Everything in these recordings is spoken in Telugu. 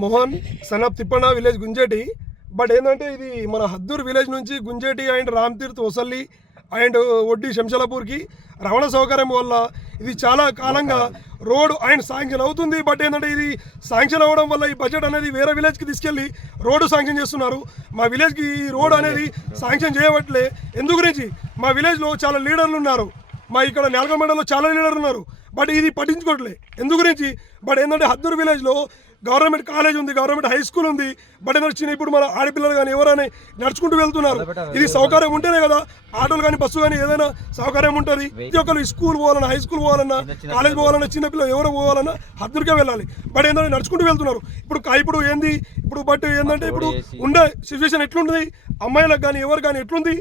Mohan సనప్ Tippana village గుంజేటి. బట్ ఏంటంటే ఇది మన హద్దూర్ విలేజ్ నుంచి గుంజేటి అండ్ రామ్తీర్థ్ వసల్లి అండ్ ఒడ్డి శంషలాపూర్కి రవాణా సౌకర్యం వల్ల ఇది చాలా కాలంగా రోడ్ అండ్ శాంక్షన్ అవుతుంది. బట్ ఏంటంటే ఇది శాంక్షన్ అవ్వడం వల్ల ఈ బడ్జెట్ అనేది వేరే విలేజ్కి తీసుకెళ్ళి రోడ్డు శాంక్షన్ చేస్తున్నారు. మా విలేజ్కి ఈ రోడ్ అనేది శాంక్షన్ చేయవట్లే. ఎందు గురించి మా విలేజ్లో చాలా లీడర్లు ఉన్నారు, మా ఇక్కడ నేలకొండ మండలంలో చాలా లీడర్లు ఉన్నారు. బట్ ఇది పట్టించుకోవట్లే. ఎందు గురించి బట్ ఏంటంటే హద్దూర్ విలేజ్లో గవర్నమెంట్ కాలేజ్ ఉంది, గవర్నమెంట్ హై స్కూల్ ఉంది. బట్ ఏంటంటే ఇప్పుడు మన ఆడపిల్లలు కానీ ఎవరైనా నడుచుకుంటూ వెళ్తున్నారు. ఇది సౌకర్యం ఉంటేనే కదా ఆటోలు కానీ బస్సు కానీ ఏదైనా సౌకర్యం ఉంటుంది. ప్రతి ఒక్కరు స్కూల్ పోవాలన్నా, హై స్కూల్ పోవాలన్నా, కాలేజ్ పోవాలన్నా, చిన్నపిల్లలు ఎవరు పోవాలన్నా హద్దూర్కే వెళ్ళాలి. బట్ ఏంటంటే నడుచుకుంటూ వెళ్తున్నారు. ఇప్పుడు ఏంది బట్ ఏంటంటే ఇప్పుడు ఉండే సిచ్యువేషన్ ఎట్లుంటుంది, అమ్మాయిలకు కానీ ఎవరు కానీ ఎట్లుంది,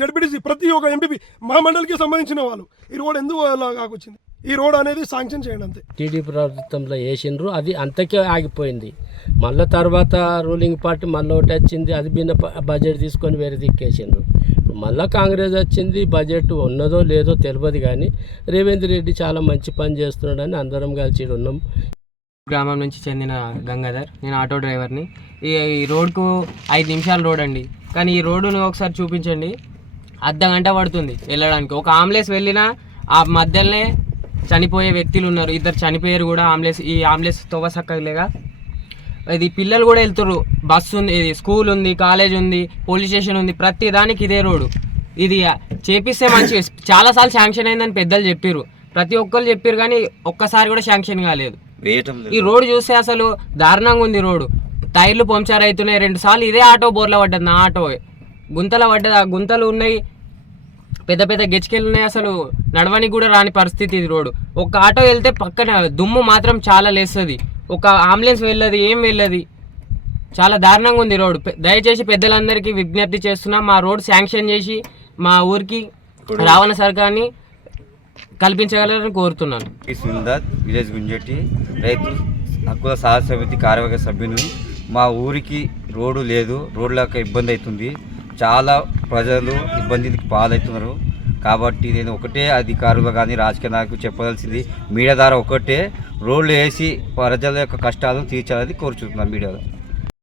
జడ్పీటీసీ ప్రతి ఒక్క ఎంపీ మా మండలికి సంబంధించిన వాళ్ళు ఈ రోడ్ ఎందుకు అలా కాకొచ్చింది, ఈ రోడ్ అనేది శాంక్షన్ చేయండి అంతే. టీడీపీ ప్రభుత్వంలో వేసిండ్రు, అది అంతకే ఆగిపోయింది. మళ్ళీ తర్వాత రూలింగ్ పార్టీ మళ్ళీ ఒకటి వచ్చింది, అది భిన్న బడ్జెట్ తీసుకొని వేరే దిక్కేసిండ్రు. మళ్ళీ కాంగ్రెస్ వచ్చింది, బడ్జెట్ ఉన్నదో లేదో తెలియదు. కానీ రేవంత్ రెడ్డి చాలా మంచి పని చేస్తున్నాడని అందరం కలిసి ఉన్నాం. గ్రామం నుంచి చెందిన గంగాధర్, నేను ఆటో డ్రైవర్ని. ఈ రోడ్కు 5 నిమిషాల రోడ్ అండి, కానీ ఈ రోడ్డును ఒకసారి చూపించండి. అర్ధగంట పడుతుంది వెళ్ళడానికి. ఒక ఆంబులెన్స్ వెళ్ళినా ఆ మధ్యలోనే చనిపోయే వ్యక్తులు ఉన్నారు, 2 చనిపోయారు కూడా. ఈ ఆంబులెన్స్ తవ్వసక్కలేగా ఇది పిల్లలు కూడా వెళ్తున్నారు. బస్సు ఉంది, ఇది స్కూల్ ఉంది, కాలేజ్ ఉంది, పోలీస్ స్టేషన్ ఉంది, ప్రతి దానికి ఇదే రోడ్డు. ఇది చేపిస్తే మంచిగా. చాలాసార్లు శాంక్షన్ అయిందని పెద్దలు చెప్పారు, ప్రతి ఒక్కరు చెప్పారు, కానీ ఒక్కసారి కూడా శాంక్షన్ కాలేదు. ఈ రోడ్డు చూస్తే అసలు దారుణంగా ఉంది. రోడ్డు టైర్లు పంక్చర్ అవుతున్నాయి. 2 సార్లు ఇదే ఆటో బోర్ల పడ్డది, నా ఆటో గుంతల పడ్డది. ఆ గుంతలు ఉన్నాయి, పెద్ద పెద్ద గెచ్చుకెళ్ళి ఉన్నాయి. అసలు నడవనికి కూడా రాని పరిస్థితి ఇది రోడ్డు. ఒక ఆటో వెళ్తే పక్కన దుమ్ము మాత్రం చాలా లేస్తుంది, ఒక అంబులెన్స్ వెళ్ళదు, ఏం వెళ్ళదు. చాలా దారుణంగా ఉంది రోడ్డు. దయచేసి పెద్దలందరికీ విజ్ఞప్తి చేస్తున్నా, మా రోడ్ శాంక్షన్ చేసి మా ఊరికి రావణ సర్కార్ని కల్పించగలరని కోరుతున్నాను. విలేజ్ గుంజేటి రైతు హక్కుల సాధన సమితి కార్యవర్గ సభ్యుని. మా ఊరికి రోడ్డు లేదు, రోడ్లకు ఇబ్బంది అవుతుంది, చాలా ప్రజలు ఇబ్బందికి పాలవుతున్నారు. కాబట్టి నేను ఒకటే అధికారులు కానీ రాజకీయ నాయకులు చెప్పదలసింది, మీడియా ద్వారా ఒకటే రోడ్లు వేసి ప్రజల యొక్క కష్టాలను తీర్చాలని కోరుచుతున్నాను మీడియాలో.